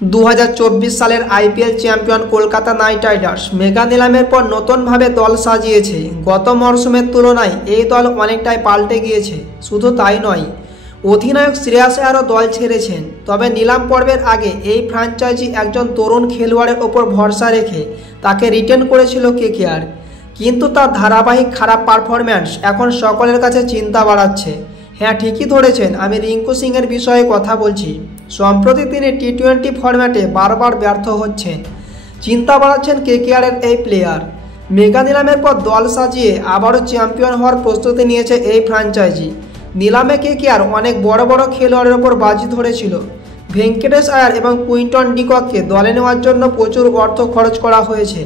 2024 সালের IPL champion Kolkata Knight Riders mega নিলামের পর নতুনভাবে দল সাজিয়েছে। গত মরশুমের তুলনায় এই দল অনেকটাই পাল্টে গিয়েছে। শুধু তাই নয়, অধিনায়ক শ্রেয়াস আয়ারও দল ছেড়েছেন। তবে নিলাম পর্বের আগে এই ফ্র্যাঞ্চাইজি একজন তরুণ খেলোয়াড়ের ওপর ভরসা রেখে তাকে রিটেন করেছিল কেকেআর, কিন্তু তার ধারাবাহিক খারাপ পারফরম্যান্স এখন সকলের কাছে চিন্তা বাড়াচ্ছে। হ্যাঁ, ঠিকই ধরেছেন, আমি রিঙ্কু সিংয়ের বিষয়ে কথা বলছি। সম্প্রতি তিনি টি-20 ফরম্যাটে বারবার ব্যর্থ হচ্ছেন। চিন্তা বাড়াচ্ছেন কেকেআরের এই প্লেয়ার। মেগা নিলামের পর দল সাজিয়ে আবারও চ্যাম্পিয়ন হওয়ার প্রস্তুতি নিয়েছে এই ফ্র্যাঞ্চাইজি। নিলামে কেকেআর অনেক বড় বড় খেলোয়াড়ের ওপর বাজি ধরেছিল। ভেঙ্কটেশ আয়ার এবং কুইন্টন ডিককে দলে নেওয়ার জন্য প্রচুর অর্থ খরচ করা হয়েছে।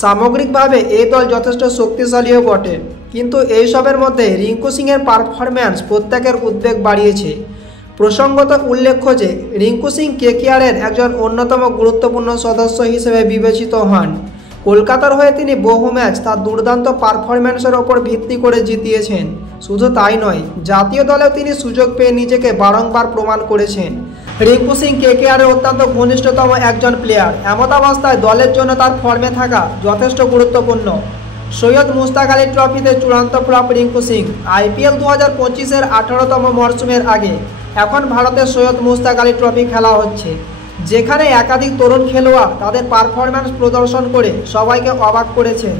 সামগ্রিকভাবে এই দল যথেষ্ট শক্তিশালীও বটে, কিন্তু এইসবের মধ্যে রিঙ্কু সিংয়ের পারফরম্যান্স প্রত্যেকের উদ্বেগ বাড়িয়েছে। প্রসঙ্গত উল্লেখ্য যে রিঙ্কু সিং কেকেআরের একজন অন্যতম গুরুত্বপূর্ণ সদস্য হিসেবে বিবেচিত হন। কলকাতার হয়ে তিনি বহু ম্যাচ তার দুর্দান্ত পারফরম্যান্সের ওপর ভিত্তি করে জিতিয়েছেন। শুধু তাই নয়, জাতীয় দলেও তিনি সুযোগ পেয়ে নিজেকে বারংবার প্রমাণ করেছেন। রিঙ্কু সিং কেকেআরের অত্যন্ত ঘনিষ্ঠতম একজন প্লেয়ার। এমতাবস্থায় দলের জন্য তার ফর্মে থাকা যথেষ্ট গুরুত্বপূর্ণ। সৈয়দ মুশতাক আলী ট্রফিতে চূড়ান্ত ফ্লপ রিঙ্কু সিং। আইপিএল 2025-এর 18তম মরশুমের আগে এখন ভারতের সৈয়দ মুশতাক আলী ট্রফি খেলা হচ্ছে, যেখানে একাধিক তরুণ খেলোয়াড় তাদের পারফরম্যান্স প্রদর্শন করে সবাইকে অবাক করেছে।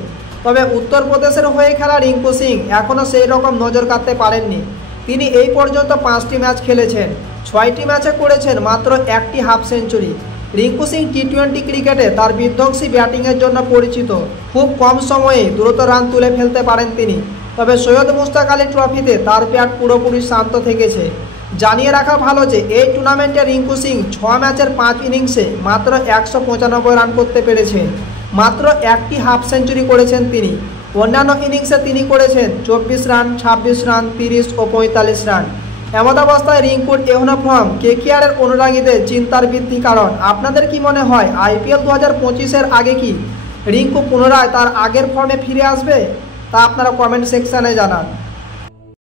তবে উত্তরপ্রদেশের হয়ে খেলা রিঙ্কু সিং এখনও সেই রকম নজর কাটতে পারেননি। তিনি এই পর্যন্ত 5টি ম্যাচ খেলেছেন, 6টি ম্যাচে করেছেন মাত্র 1টি হাফ সেঞ্চুরি। রিঙ্কু সিং টি-20 ক্রিকেটে তার বিধ্বংসী ব্যাটিংয়ের জন্য পরিচিত। খুব কম সময়ে দ্রুত রান তুলে ফেলতে পারেন তিনি। তবে সৈয়দ মুশতাক আলী ট্রফিতে তার ব্যাট পুরোপুরি শান্ত থেকেছে। জানিয়ে রাখা ভালো যে এই টুর্নামেন্টে রিঙ্কু সিং 6 ম্যাচের 5 ইনিংসে মাত্র 195 রান করতে পেরেছেন। মাত্র 1টি হাফ সেঞ্চুরি করেছেন তিনি। অন্যান্য ইনিংসে তিনি করেছেন 24 রান, 26 রান, 30 ও 45 রান। এমতাবস্থায় রিঙ্কুর এহনো ফর্ম কেকেআরের অনুরাগীদের চিন্তার বৃদ্ধি কারণ। আপনাদের কি মনে হয় আইপিএল 2025-এর আগে কি রিঙ্কু পুনরায় তার আগের ফর্মে ফিরে আসবে? তা আপনারা কমেন্ট সেকশানে জানান।